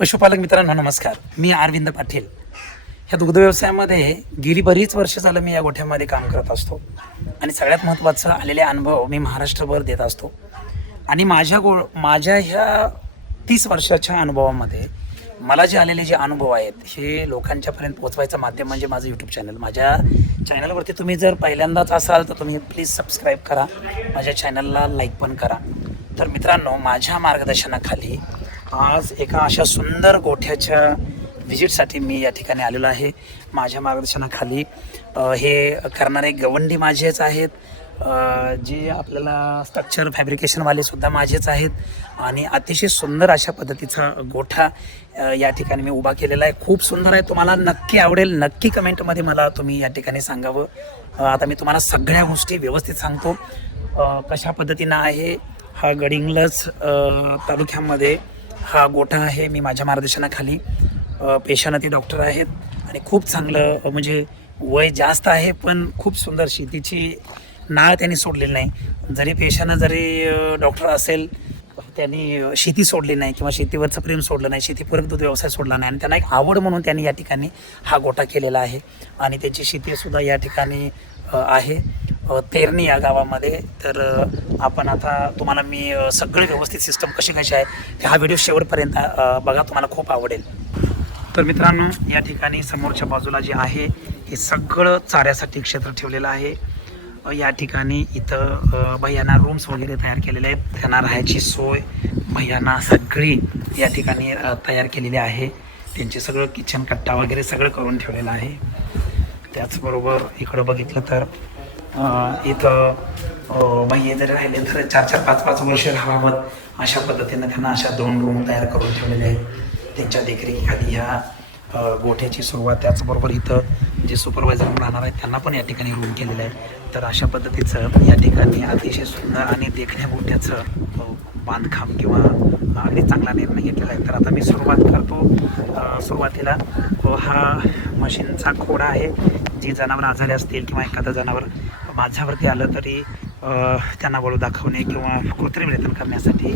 पशुपालक मित्रांनो नमस्कार. मी अरविंद पाटील. ह्या दुग्ध व्यवसायामध्ये गेली बरीच वर्ष झालं मी या गोठ्यामध्ये काम करत असतो. आणि सगळ्यात महत्त्वाचं आलेले अनुभव मी महाराष्ट्रभर देत असतो. आणि माझ्या गो माझ्या ह्या तीस वर्षाच्या अनुभवामध्ये मला जे आलेले जे अनुभव आहेत हे लोकांच्यापर्यंत पोचवायचं माध्यम म्हणजे माझं यूट्यूब चॅनल माझ्या चॅनलवरती तुम्ही जर पहिल्यांदाच असाल तर तुम्ही प्लीज सबस्क्राईब करा. माझ्या चॅनलला लाईक पण करा. तर मित्रांनो माझ्या मार्गदर्शनाखाली आज एका अशा सुंदर गोठ्याच्या व्हिजिटसाठी मी या ठिकाणी आलेलो आहे. माझ्या मार्गदर्शनाखाली हे करणारे गवंडी माझेच आहेत. जे आपल्याला स्ट्रक्चर फॅब्रिकेशनवाले सुद्धा माझेच आहेत. आणि अतिशय सुंदर अशा पद्धतीचा गोठा या ठिकाणी मी उभा केलेला आहे. खूप सुंदर आहे. तुम्हाला नक्की आवडेल. नक्की कमेंटमध्ये मला तुम्ही या ठिकाणी सांगावं. आता मी तुम्हाला सगळ्या गोष्टी व्यवस्थित सांगतो. कशा पद्धतीनं आहे हा गडिंगलज तालुक्यामध्ये हा गोठा आहे मी माझ्या मार्गदर्शनाखाली. पेशानं ते डॉक्टर आहेत आणि खूप चांगलं म्हणजे वय जास्त आहे पण खूप सुंदर शेतीची नाळ त्यांनी सोडलेली नाही. जरी पेशानं जरी डॉक्टर असेल त्यांनी शेती सोडली नाही किंवा शेतीवरचं प्रेम सोडलं नाही शेतीपूरक दूध व्यवसाय सोडला नाही आणि त्यांना एक आवड म्हणून त्यांनी या ठिकाणी हा गोठा केलेला आहे. आणि त्यांची शेतीसुद्धा या ठिकाणी आहे. तेरणी या गावामध्ये. तर आपण आता तुम्हाला मी सगळी व्यवस्थित सिस्टम कशी कशी आहे ते हा व्हिडिओ शेवटपर्यंत बघा तुम्हाला खूप आवडेल. तर मित्रांनो या ठिकाणी समोरच्या बाजूला जे आहे हे सगळं चाऱ्यासाठी क्षेत्र ठेवलेलं आहे. या ठिकाणी इथं भैयांना रूम्स वगैरे तयार केलेले आहेत. त्यांना राहायची सोय भैयांना सगळी या ठिकाणी तयार केलेली आहे. त्यांचे सगळं किचन कट्टा वगैरे सगळं करून ठेवलेलं आहे. त्याचबरोबर इकडं बघितलं तर इथं अ, जर जरी राहिले तर चार चार पाच पाच वर्ष राहावं अशा पद्धतीनं त्यांना अशा दोन रूम तयार करून ठेवलेले आहेत. त्यांच्या देखरेखीखाली ह्या गोठ्याची सुरुवात त्याचबरोबर इथं जे सुपरवायझर राहणार आहेत त्यांना पण या ठिकाणी रूम केलेलं आहे. तर अशा पद्धतीचं या ठिकाणी अतिशय सुंदर आणि देखण्या गोठ्याचं बांधकाम किंवा अगदी चांगला निर्णय घेतलेला आहे. तर आता मी सुरुवात करतो. सुरुवातीला हा मशीनचा खोडा आहे. जी जनावरं आजारी असतील किंवा एखादं जनावर माझ्यावरती आलं तरी त्यांना वळू दाखवणे किंवा कृत्रिम रेतन करण्यासाठी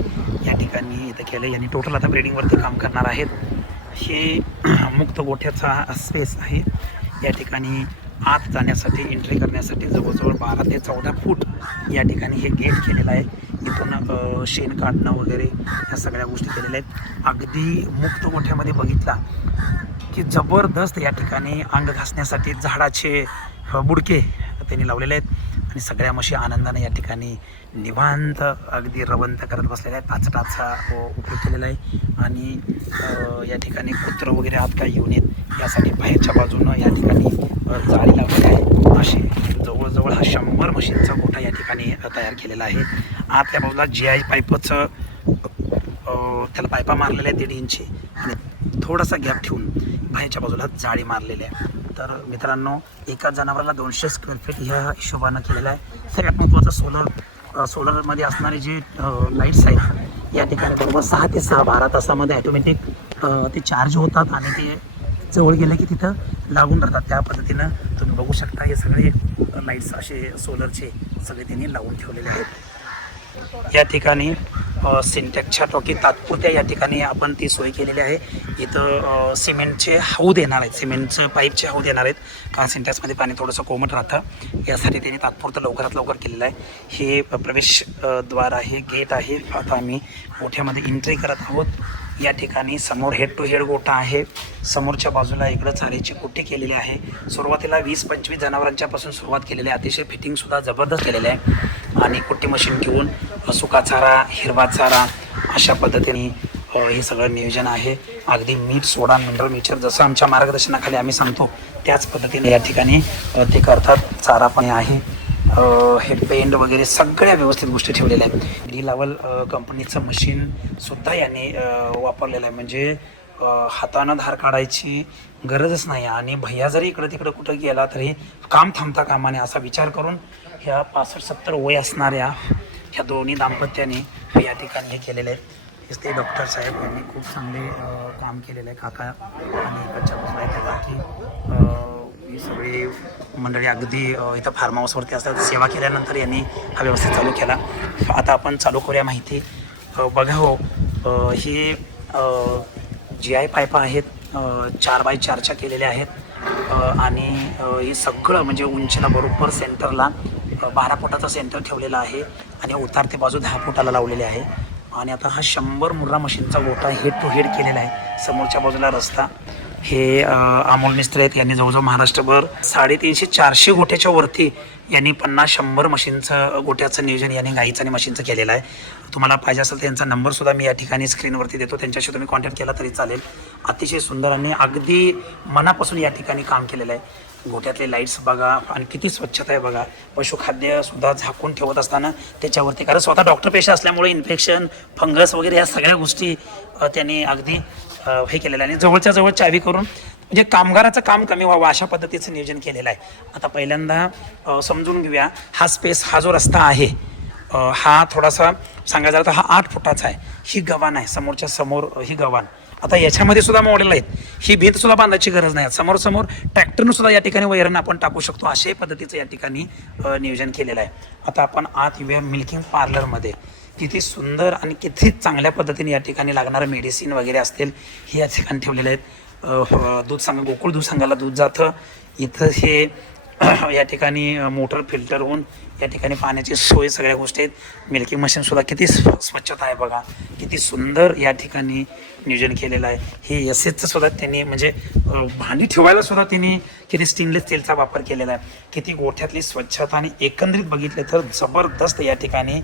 या ठिकाणी इथं केलं यांनी टोटल आता ब्रेडिंगवरती काम करणार आहेत. हे मुक्त गोठ्याचा स्पेस आहे. या ठिकाणी आत जाण्यासाठी एंट्री करण्यासाठी जवळजवळ बारा ते चौदा फूट या ठिकाणी हे गेट केलेलं आहे. इथून शेण काढणं वगैरे ह्या सगळ्या गोष्टी केलेल्या आहेत. अगदी मुक्त गोठ्यामध्ये बघितला की जबरदस्त या ठिकाणी अंग घासण्यासाठी झाडाचे बुडके त्यांनी लावलेले आहेत. आणि सगळ्या म्हशी आनंदाने या ठिकाणी निवांत अगदी रवंत करत बसलेल्या आहेत. पाचटाचा हो उपयोग केलेला आहे. आणि या ठिकाणी कुत्र वगैरे आत काय येऊन येत यासाठी बाहेरच्या बाजूनं या ठिकाणी जाळी लावलेली आहे असे जवळजवळ हा शंभर म्हशींचा गोठा या ठिकाणी तयार केलेला आहे. आतल्या बाजूला जी आय पाईपचं त्याला पायपा मारलेल्या आहेत दीड इंची. आणि थोडासा गॅप ठेवून बाहेरच्या बाजूला जाळी मारलेली आहे तर मित्रांनो एका जनावराला दोनशे स्क्वेअर फीट ह्या हिशोबानं केलेलं आहे. सगळ्यात महत्त्वाचं सोलर सोलरमध्ये असणारे जे लाईट्स आहेत या ठिकाणी बरोबर सहा ते सहा बारा तासामध्ये ॲटोमॅटिक ते चार्ज होतात आणि ते जवळ गेलं की तिथं लागून राहतात त्या पद्धतीनं तुम्ही बघू शकता हे सगळे लाईट्स असे सोलरचे सगळे त्यांनी लावून ठेवलेले आहेत. या ठिकाणी सिंटॅक्सच्या टॉकी तात्पुरत्या या ठिकाणी आपण ती सोय केलेली आहे. इथं सिमेंटचे हौद येणार आहेत. सिमेंटचं पाईपचे हौद येणार आहेत. कारण सिंटॅक्समध्ये पाणी थोडंसं कोमट राहतं. यासाठी त्यांनी तात्पुरतं लवकरात लवकर केलेलं आहे. हे प्रवेश द्वार आहे गेट आहे. आता आम्ही मोठ्यामध्ये एंट्री करत आहोत. या ठिकाणी समोर हेड टू हेड गोठा आहे. समोरच्या बाजूला इकडं चाऱ्याची कुट्टी केलेली आहे. सुरुवातीला वीस पंचवीस जनावरांच्यापासून सुरुवात केलेली आहे. अतिशय फिटिंगसुद्धा जबरदस्त केलेलं आहे. आणि कुट्टी मशीन घेऊन सुका चारा हिरवा चारा अशा पद्धतीने हे सगळं नियोजन आहे. अगदी मीठ सोडा मिनरल मिक्सर जसं आमच्या मार्गदर्शनाखाली आम्ही सांगतो त्याच पद्धतीने या ठिकाणी ते करतात. चारा पण आहे. हेडपेंड वगैरे सगळ्या व्यवस्थित गोष्टी ठेवलेल्या आहेत. डी कंपनीचं मशीन सुद्धा वापरलेलं आहे. म्हणजे हातानं धार काढायची गरजच नाही. आणि भैया जरी इकडं तिकडं कुठं गेला तरी काम थांबता कामाने असा विचार करून ह्या पासष्ट सत्तर वय असणाऱ्या ह्या दोन्ही दाम्पत्याने या ठिकाणी हे केलेले आहेत. ते डॉक्टर साहेब यांनी खूप चांगले काम केलेलं आहे काका आणि इकडच्या आहे ही सगळी मंडळी अगदी इथं फार्म हाऊसवरती असतात. सेवा केल्यानंतर यांनी हा व्यवस्थित चालू केला. आता आपण चालू करूया माहिती. बघा हो हे ही जी आय पायपा आहेत चार बाय चारच्या केलेल्या आहेत. आणि हे सगळं म्हणजे उंचीला बरोबर सेंटरला बारा फुटाचं सेंटर ठेवलेलं आहे आणि उतारते बाजू दहा फुटाला लावलेले आहे. आणि आता हा शंभर मुर्रा मशीनचा गोटा हेड टू हेड केलेला आहे. समोरच्या बाजूला रस्ता. हे अ, अमोल आहेत. यांनी जवळजवळ महाराष्ट्रभर साडेतीनशे चारशे गोट्याच्या वरती यांनी पन्नास शंभर मशीनचं गोट्याचं नियोजन यांनी गाईचं आणि मशीनचं केलेलं आहे. तुम्हाला पाहिजे असेल त्यांचा नंबरसुद्धा मी या ठिकाणी स्क्रीनवरती देतो. त्यांच्याशी तुम्ही कॉन्टॅक्ट केला तरी चालेल. अतिशय सुंदर आणि अगदी मनापासून या ठिकाणी काम केलेलं आहे. गोट्यातले लाईट्स बघा आणि किती स्वच्छता आहे बघा. पशुखाद्यसुद्धा झाकून ठेवत असताना त्याच्यावरती कारण स्वतः डॉक्टर पेशा असल्यामुळे इन्फेक्शन फंगस वगैरे या सगळ्या गोष्टी त्यांनी अगदी हे केलेलं आहे. आणि जवळच्या जवळ चावी करून म्हणजे कामगाराचं काम कमी व्हावं अशा पद्धतीचं नियोजन केलेलं आहे. आता पहिल्यांदा समजून घेऊया हा स्पेस हा जो रस्ता आहे हा थोडासा सांगायचा झालं तर हा आठ फुटाचा आहे. ही गव्हाण आहे समोरच्या समोर ही गव्हाण. आता याच्यामध्ये सुद्धा मॉडेल आहेत. ही भीत सुद्धा बांधायची गरज नाही. समोर समोर ट्रॅक्टरनं सुद्धा या ठिकाणी वैरण आपण टाकू शकतो. अशाही पद्धतीचं या ठिकाणी नियोजन केलेलं आहे. आता आपण आत येऊया मिल्किंग पार्लरमध्ये किती सुंदर आणि किती चांगल्या पद्धतीने या ठिकाणी लागणारं मेडिसिन वगैरे असतील हे या ठिकाणी ठेवलेले आहेत. हो, दूध सांगा गोकुळ दूध सांगायला दूध जातं. इथं हे या ठिकाणी मोटर फिल्टर होऊन या ठिकाणी पाण्याची सोय सगळ्या गोष्टी आहेत. मिल्किंग मशीनसुद्धा किती स्वच्छता आहे बघा. किती सुंदर या ठिकाणी नियोजन केलेलं आहे. हे एस एचचं सुद्धा त्यांनी म्हणजे भांडी ठेवायला सुद्धा त्यांनी किती स्टेनलेस स्टीलचा वापर केलेला आहे. किती गोठ्यातली स्वच्छता आणि एकंदरीत बघितले तर जबरदस्त या ठिकाणी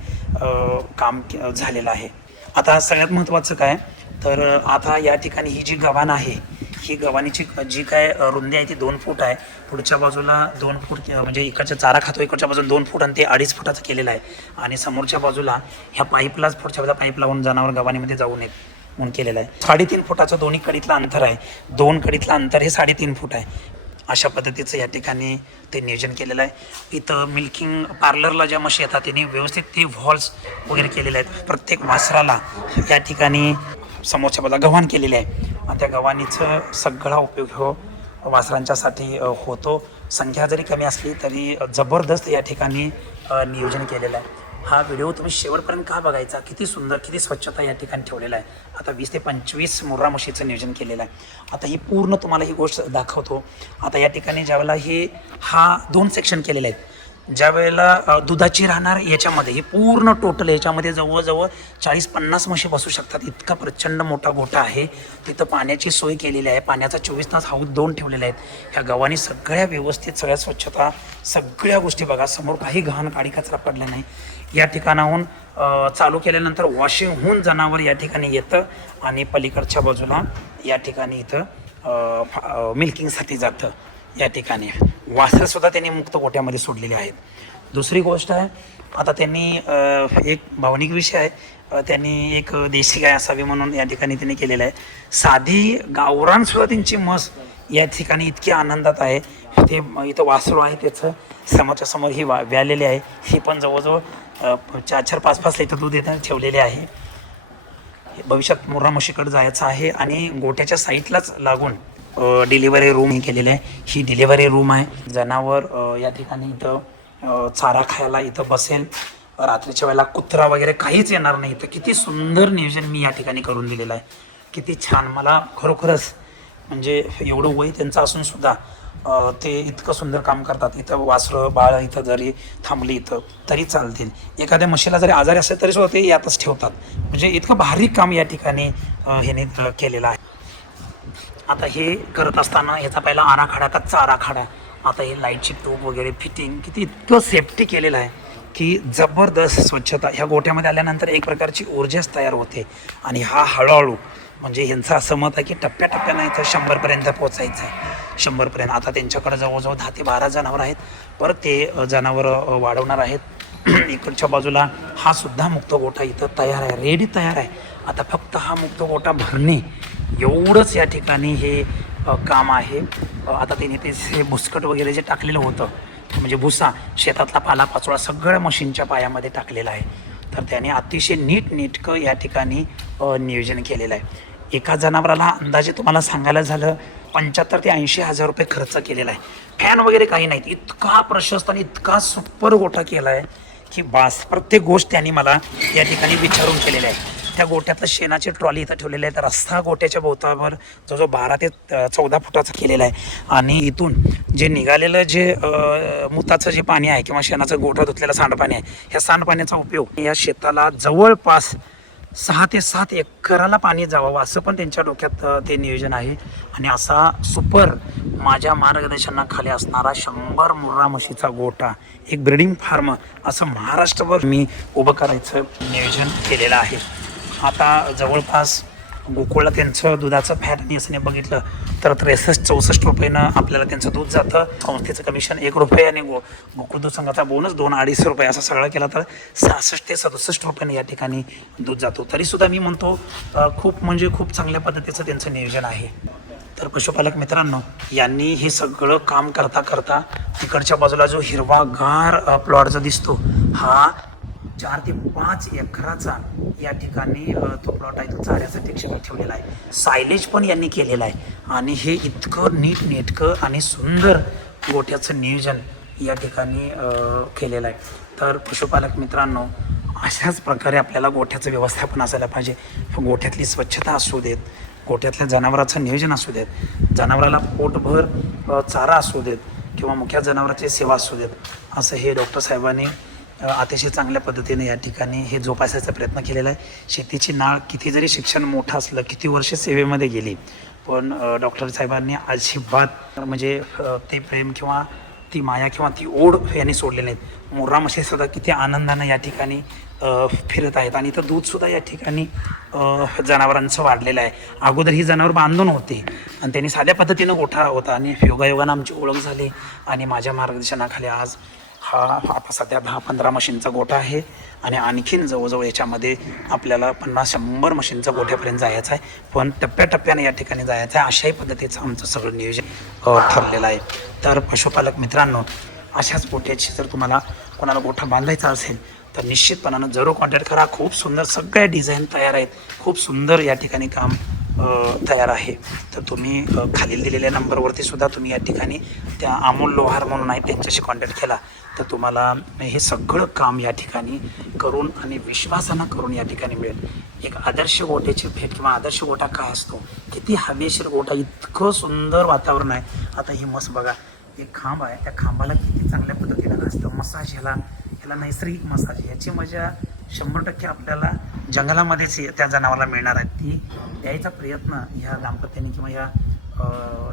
काम के- झालेलं आहे. आता सगळ्यात महत्त्वाचं काय? तर आता या ठिकाणी ही जी गव्हाण आहे ही गव्हाणीची जी काय रुंदी आहे ती दोन फूट आहे. पुढच्या बाजूला दोन फूट म्हणजे इकडच्या चारा खातो इकडच्या बाजूला दोन फूट आणि ते अडीच फुटाचं केलेलं आहे. आणि समोरच्या बाजूला ह्या पाईपलाच पुढच्या बाजूला पाईप लावून जनावर गव्हाणीमध्ये जाऊ नयेत म्हणून केलेलं आहे. साडेतीन फुटाचं दोन्ही कडीतलं अंतर आहे. दोन कडीतलं अंतर हे साडेतीन फूट आहे. अशा पद्धतीचं या ठिकाणी ते नियोजन केलेलं आहे. इथं मिल्किंग पार्लरला ज्या म्हशी येतात त्यांनी व्यवस्थित ते व्हॉल्स वगैरे केलेले आहेत. प्रत्येक वासराला या ठिकाणी समोरच्या बाजूला गव्हाण केलेले आहे. आणि त्या गव्हाणीचं सगळा उपयोग हो वासरांच्यासाठी होतो. संख्या जरी कमी असली तरी जबरदस्त या ठिकाणी नियोजन केलेलं आहे. हा व्हिडिओ तुम्ही शेवटपर्यंत का बघायचा? किती सुंदर किती स्वच्छता या ठिकाणी ठेवलेला आहे. आता वीस ते पंचवीस मुर्रा म्हशीचं नियोजन केलेलं आहे. आता ही पूर्ण तुम्हाला ही गोष्ट दाखवतो. आता या ठिकाणी ज्यावेळेला हे हा दोन सेक्शन केलेले आहेत. ज्या वेळेला दुधाची राहणार याच्यामध्ये हे पूर्ण टोटल याच्यामध्ये जवळजवळ चाळीस पन्नास म्हशी बसू शकतात. इतका प्रचंड मोठा गोठा आहे. तिथं पाण्याची सोय केलेली आहे. पाण्याचा चोवीस तास हाऊस दोन ठेवलेले आहेत. ह्या गव्हाणी सगळ्या व्यवस्थित सगळ्या स्वच्छता सगळ्या गोष्टी बघा. समोर काही घाण काडी कचरा पडला नाही. या ठिकाणाहून चालू केल्यानंतर वॉशिंग होऊन जनावर या ठिकाणी येतं आणि पलीकडच्या बाजूला या ठिकाणी इथं मिल्किंगसाठी जातं. या ठिकाणी वासरसुद्धा त्यांनी मुक्त गोट्यामध्ये सोडलेले आहेत. दुसरी गोष्ट आहे आता त्यांनी एक भावनिक विषय आहे. त्यांनी एक देशी गाय असावी म्हणून या ठिकाणी त्यांनी केलेलं आहे. साधी गावरानसुद्धा त्यांची मस या ठिकाणी इतकी आनंदात आहे. ते इथं वासरू आहे त्याचं समोरच्या समोर ही वा व्यालेली आहे. ही पण जवळजवळ चार चार पाच पाच लिटर दूध येताना ठेवलेले आहे. भविष्यात मुर्रा म्हशीकडे जायचं आहे आणि गोट्याच्या साईडलाच लागून डिलिव्हरी रूम केलेले आहे. ही डिलिव्हरी रूम आहे. जनावर या ठिकाणी इथं चारा खायला इथं बसेल. रात्रीच्या वेळेला कुत्रा वगैरे काहीच येणार नाही इथं. किती सुंदर नियोजन मी या ठिकाणी करून दिलेलं आहे. किती छान. मला खरोखरच म्हणजे एवढं वय त्यांचं असून सुद्धा ते इतकं सुंदर काम करतात. इथं वासरं बाळ इथं जरी थांबली इथं तरी चालतील. एखाद्या म्हशीला जरी आजारी असेल तरी सुद्धा ते यातच ठेवतात. म्हणजे इतकं भारी काम या ठिकाणी ह्याने केलेलं आहे. आता हे करत असताना ह्याचा पहिला आराखडा कच्चा आराखडा आता हे लाईटची टूब वगैरे फिटिंग किती इतकं सेफ्टी केलेलं आहे की जबरदस्त स्वच्छता. ह्या गोट्यामध्ये आल्यानंतर एक प्रकारची ऊर्जाच तयार होते. आणि हा हळूहळू म्हणजे यांचं असं मत आहे की टप्प्याटप्प्यानं इथं शंभरपर्यंत पोचायचं आहे. शंभरपर्यंत. आता त्यांच्याकडे जवळजवळ दहा ते बारा जनावर आहेत. परत ते जनावरं वाढवणार आहेत. इकडच्या बाजूला हा सुद्धा मुक्त गोठा इथं तयार आहे. रेडी तयार आहे. आता फक्त हा मुक्त गोठा भरणे एवढंच या ठिकाणी हे काम आहे. आता त्यांनी ते भुसकट वगैरे जे टाकलेलं होतं म्हणजे भुसा शेतातला पालापाचोळा सगळ्या मशीनच्या पायामध्ये टाकलेला आहे. तर त्याने अतिशय नीट नीटकं या ठिकाणी नियोजन केलेलं आहे. एका जनावराला अंदाजे तुम्हाला सांगायला झालं पंच्याहत्तर ते ऐंशी हजार रुपये खर्च केलेला आहे. फॅन वगैरे काही नाहीत. इतका प्रशस्त आणि इतका सुपर गोठा केला आहे की बास प्रत्येक गोष्ट त्यांनी मला या ठिकाणी विचारून केलेली आहे. त्या गोट्यातलं शेणाची ट्रॉली इथं ठेवलेली आहे. तर रस्ता गोट्याच्या भोवतावर जो बारा ते चौदा फुटाचा केलेला आहे. आणि इथून जे निघालेलं जे मुताचं जे पाणी आहे किंवा शेणाचं गोठा धुतलेलं सांडपाणी आहे ह्या सांडपाण्याचा उपयोग या शेताला जवळपास सहा ते सात एकराला पाणी जावावं असं पण त्यांच्या डोक्यात ते नियोजन आहे. आणि असा सुपर माझ्या मार्गदर्शनाखाली असणारा शंभर मुर्रा म्हशीचा गोटा एक ब्रिडिंग फार्म असं महाराष्ट्रभर मी उभं करायचं नियोजन केलेलं आहे. आता जवळपास गोकुळला त्यांचं दुधाचं फॅट आणि असं बघितलं तर त्रेसष्ट चौसष्ट रुपयानं आपल्याला त्यांचं दूध जातं. संस्थेचं कमिशन एक रुपये आणि गो गोकुळ दूध संघाचा बोनस दोन अडीच रुपये असं सगळं केला तर सहासष्ट ते सदुसष्ट रुपयानं या ठिकाणी दूध जातो. तरीसुद्धा मी म्हणतो खूप म्हणजे खूप चांगल्या पद्धतीचं त्यांचं नियोजन आहे. तर पशुपालक मित्रांनो यांनी हे सगळं काम करता करता तिकडच्या बाजूला जो हिरवागार प्लॉट जो दिसतो हा चार ते पाच एकराचा या ठिकाणी तो प्लॉट आहे तो चाऱ्यासाठी क्षेत्र ठेवलेला आहे. सायलेज पण यांनी केलेलं आहे. आणि हे इतकं नीट नेटकं आणि सुंदर गोठ्याचं नियोजन या ठिकाणी केलेलं आहे. तर पशुपालक मित्रांनो अशाच प्रकारे आपल्याला गोठ्याचं व्यवस्थापन असायला पाहिजे. गोठ्यातली स्वच्छता असू देत गोठ्यातल्या जनावराचं नियोजन असू देत जनावराला पोटभर चारा असू देत किंवा मुख्या जनावराची सेवा असू देत असं हे डॉक्टर साहेबांनी अतिशय चांगल्या पद्धतीने या ठिकाणी हे जोपासायचा प्रयत्न केलेला आहे. शेतीची नाळ किती जरी शिक्षण मोठं असलं किती वर्ष सेवेमध्ये गेली पण डॉक्टर साहेबांनी अजिबात म्हणजे ते प्रेम किंवा ती माया किंवा ती ओढ यांनी सोडले नाहीत. मुर्रा म्हशी सुद्धा किती आनंदानं या ठिकाणी फिरत आहेत आणि इथं दूधसुद्धा या ठिकाणी जनावरांचं वाढलेलं आहे. अगोदर ही जनावर बांधून होती आणि त्यांनी साध्या पद्धतीनं गोठा होता आणि योगायोगानं आमची ओळख झाली आणि माझ्या मार्गदर्शनाखाली आज हा आता सध्या दहा पंधरा मशीनचा गोठा आहे. आणि आणखीन जवळजवळ याच्यामध्ये आपल्याला पन्नास शंभर मशीनचा गोठ्यापर्यंत जायचं आहे. पण टप्प्याटप्प्याने या ठिकाणी जायचं आहे. अशाही पद्धतीचं आमचं सगळं नियोजन ठरलेलं आहे. तर पशुपालक मित्रांनो अशाच गोठ्याची जर तुम्हाला कोणाला गोठा बांधायचा असेल तर निश्चितपणानं जरूर कॉन्टॅक्ट करा. खूप सुंदर सगळ्या डिझाईन तयार आहेत. खूप सुंदर या ठिकाणी काम तयार आहे. तर तुम्ही खालील दिलेल्या नंबरवरती सुद्धा तुम्ही या ठिकाणी त्या अमोल लोहार म्हणून आहे त्यांच्याशी कॉन्टॅक्ट केला. तर तुम्हाला हे सगळं काम या ठिकाणी करून आणि विश्वासानं करून या ठिकाणी मिळेल. एक आदर्श गोट्याची भेट किंवा आदर्श गोटा काय असतो? किती हवेशीर गोटा इतकं सुंदर वातावरण आहे. आता ही मस्त बघा एक खांब आहे. त्या खांबाला किती चांगल्या पद्धतीनं असतं. मसाज ह्याला ह्याला नैसर्गिक मसाज. ह्याची मजा शंभर टक्के आपल्याला जंगलामध्येच त्या जनावराला मिळणार आहे. ती द्यायचा प्रयत्न ह्या दाम्पत्याने किंवा या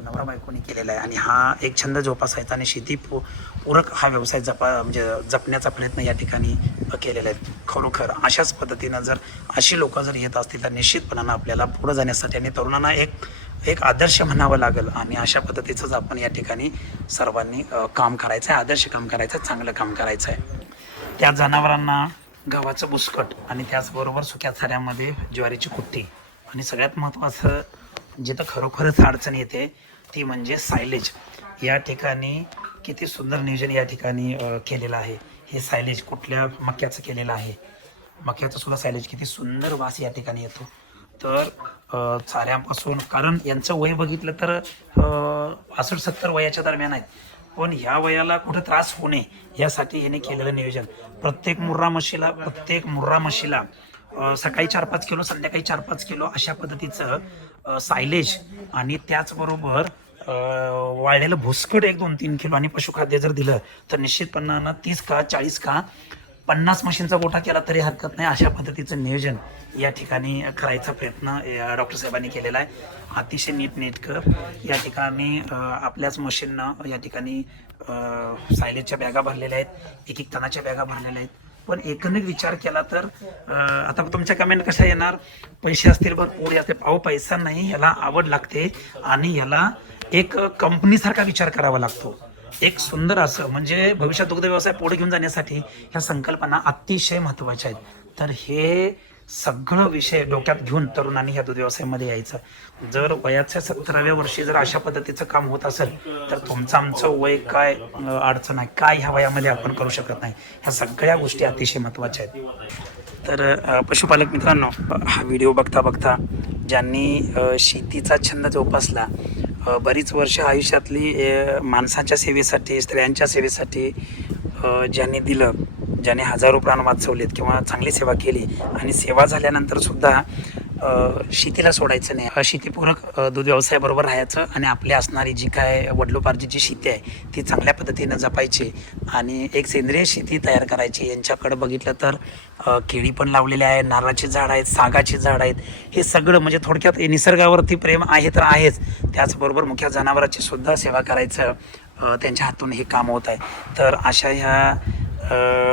नवरा बायकोनी केलेला आहे. आणि हा एक छंद जोपासायचा आणि शेती पू पूरक हा व्यवसाय जपा म्हणजे जपण्याचा प्रयत्न या ठिकाणी केलेला आहे. खरोखर अशाच पद्धतीनं जर अशी लोकं जर येत असतील तर निश्चितपणानं आपल्याला पुढं जाण्यासाठी आणि तरुणांना एक एक आदर्श म्हणावं लागेल. आणि अशा पद्धतीचंच आपण या ठिकाणी सर्वांनी काम करायचं आहे आदर्श काम करायचं आहे चांगलं काम करायचं आहे त्या जनावरांना गव्हाचं बुसकट आणि त्याचबरोबर सुक्या चाऱ्यामध्ये ज्वारीची कुट्टी आणि सगळ्यात महत्त्वाचं जिथं खरोखरच अडचण येते ती म्हणजे सायलेज. या ठिकाणी किती सुंदर नियोजन या ठिकाणी केलेलं आहे. हे सायलेज कुठल्या मक्याचं केलेलं आहे? मक्याचं सुद्धा सायलेज किती सुंदर वास या ठिकाणी येतो. तर अ, चाऱ्यापासून कारण यांचं वय बघितलं तर पासष्ट सत्तर वयाच्या दरम्यान आहेत पण ह्या वयाला कुठं त्रास होऊ नये यासाठी याने केलेलं नियोजन. प्रत्येक मुर्रा म्हशीला प्रत्येक मुर्रा म्हशीला सकाळी चार पाच किलो संध्याकाळी चार पाच किलो अशा पद्धतीचं सायलेज आणि त्याचबरोबर वाळलेलं भुसकट एक दोन तीन किलो आणि पशुखाद्य जर दिलं तर निश्चितपणानं तीस का चाळीस का पन्नास मशीनचा गोठा केला तरी हरकत नाही. अशा पद्धतीचं नियोजन या ठिकाणी करायचा प्रयत्न डॉक्टर साहेबांनी केलेला आहे. अतिशय नीटनेटकं या ठिकाणी आपल्याच मशीननं या ठिकाणी सायलेजच्या बॅगा भरलेल्या आहेत. एक एक तणाच्या बॅगा भरलेल्या आहेत. पण एकंदरीत विचार केला तर आता तुमच्या कमेंट कशा येणार? पैसे असतील भरपूर असते पाव पैसा नाही ह्याला आवड लागते आणि ह्याला एक कंपनीसारखा विचार करावा लागतो. एक सुंदर असं म्हणजे भविष्यात दुग्ध व्यवसाय पुढे घेऊन जाण्यासाठी ह्या संकल्पना अतिशय महत्त्वाच्या आहेत. तर हे सगळं विषय डोक्यात घेऊन तरुणांनी ह्या दूध व्यवसायामध्ये यायचं. जर वयाच्या सतराव्या वर्षी जर अशा पद्धतीचं काम होत असेल तर तुमचं आमचं वय काय अडचण आहे? काय ह्या वयामध्ये आपण करू शकत नाही? ह्या सगळ्या गोष्टी अतिशय महत्त्वाच्या आहेत. तर पशुपालक मित्रांनो हा व्हिडिओ बघता बघता ज्यांनी शेतीचा छंद जोपासला बरीच वर्ष आयुष्यातली माणसाच्या सेवेसाठी स्त्रियांच्या सेवेसाठी ज्यांनी दिलं ज्याने हजारो प्राण वाचवलेत किंवा चांगली सेवा केली आणि सेवा झाल्यानंतर सुद्धा शेतीला सोडायचं नाही. शेतीपूरक दूध व्यवसायाबरोबर राहायचं आणि आपली असणारी जी काय वडलोपार्जित जी शेती आहे ती चांगल्या पद्धतीनं जपायची आणि एक सेंद्रिय शेती तयार करायची. यांच्याकडं बघितलं तर केळी पण लावलेली आहे नारळाची झाड आहेत सागाची झाड आहेत. हे सगळं म्हणजे थोडक्यात निसर्गावरती प्रेम आहे तर आहेच. त्याचबरोबर मुख्या जनावराची सुद्धा सेवा करायचं त्यांच्या हातून हे काम होत आहे. तर अशा ह्या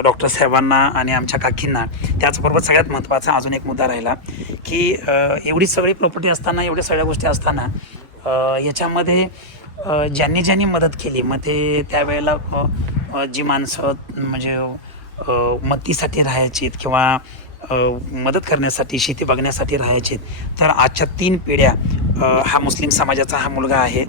डॉक्टर साहेबांना आणि आमच्या काकींना. त्याचबरोबर सगळ्यात महत्त्वाचा अजून एक मुद्दा राहिला की एवढी सगळी प्रॉपर्टी असताना एवढ्या सगळ्या गोष्टी असताना याच्यामध्ये ज्यांनी ज्यांनी मदत केली मग ते त्यावेळेला जी माणसं म्हणजे मतीसाठी मदतीसाठी राहायचीत किंवा मदत करण्यासाठी शेती बघण्यासाठी राहायचे. तर आजच्या तीन पिढ्या हा मुस्लिम समाजाचा हा मुलगा आहे.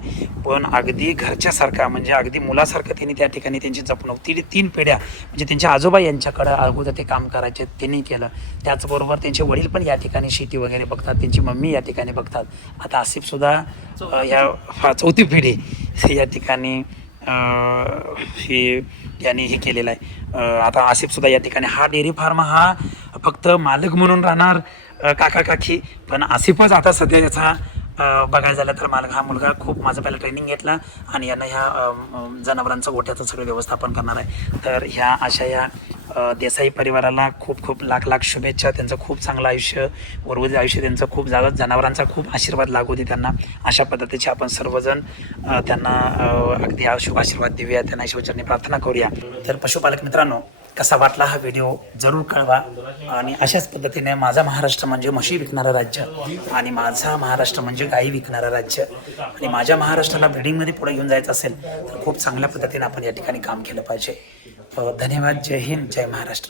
पण अगदी घरच्यासारखा म्हणजे अगदी मुलासारखं त्यांनी त्या ठिकाणी त्यांची जपणूक ती तीन पिढ्या म्हणजे त्यांच्या आजोबा यांच्याकडं अगोदर ते काम करायचे त्यांनी केलं. त्याचबरोबर त्यांचे वडील पण या ठिकाणी शेती वगैरे बघतात त्यांची मम्मी या ठिकाणी बघतात. आता आसिफसुद्धा अ, या हा चौथी पिढी या ठिकाणी हे याने हे केलेलं आहे. आता आसिफसुद्धा या ठिकाणी हा डेअरी फार्म हा फक्त मालक म्हणून राहणार काका काकी. पण आसिफच आता सध्या याचा बघायला झालं तर मालक हा मुलगा खूप माझं पहिलं ट्रेनिंग घेतला आणि यांना ह्या जनावरांचं गोठ्याचं सगळं व्यवस्थापन करणार आहे. तर ह्या अशा या देसाई परिवाराला खूप खूप लाख लाख शुभेच्छा. त्यांचं खूप चांगलं आयुष्य उर्वरित आयुष्य त्यांचं खूप झालं जनावरांचा खूप आशीर्वाद लागू दे त्यांना. अशा पद्धतीचे आपण सर्वजण त्यांना अगदी हा शुभ आशीर्वाद देऊया. त्यांना शिवचरणी प्रार्थना करूया. तर पशुपालक मित्रांनो कसा वाटला हा व्हिडिओ जरूर कळवा. आणि अशाच पद्धतीने माझा महाराष्ट्र म्हणजे म्हशी विकणारं राज्य आणि माझा महाराष्ट्र म्हणजे गाई विकणारं राज्य. आणि माझ्या महाराष्ट्राला ब्रिडिंगमध्ये पुढे घेऊन जायचं असेल तर खूप चांगल्या पद्धतीने आपण या ठिकाणी काम केलं पाहिजे. धन्यवाद. जय हिंद. जय महाराष्ट्र.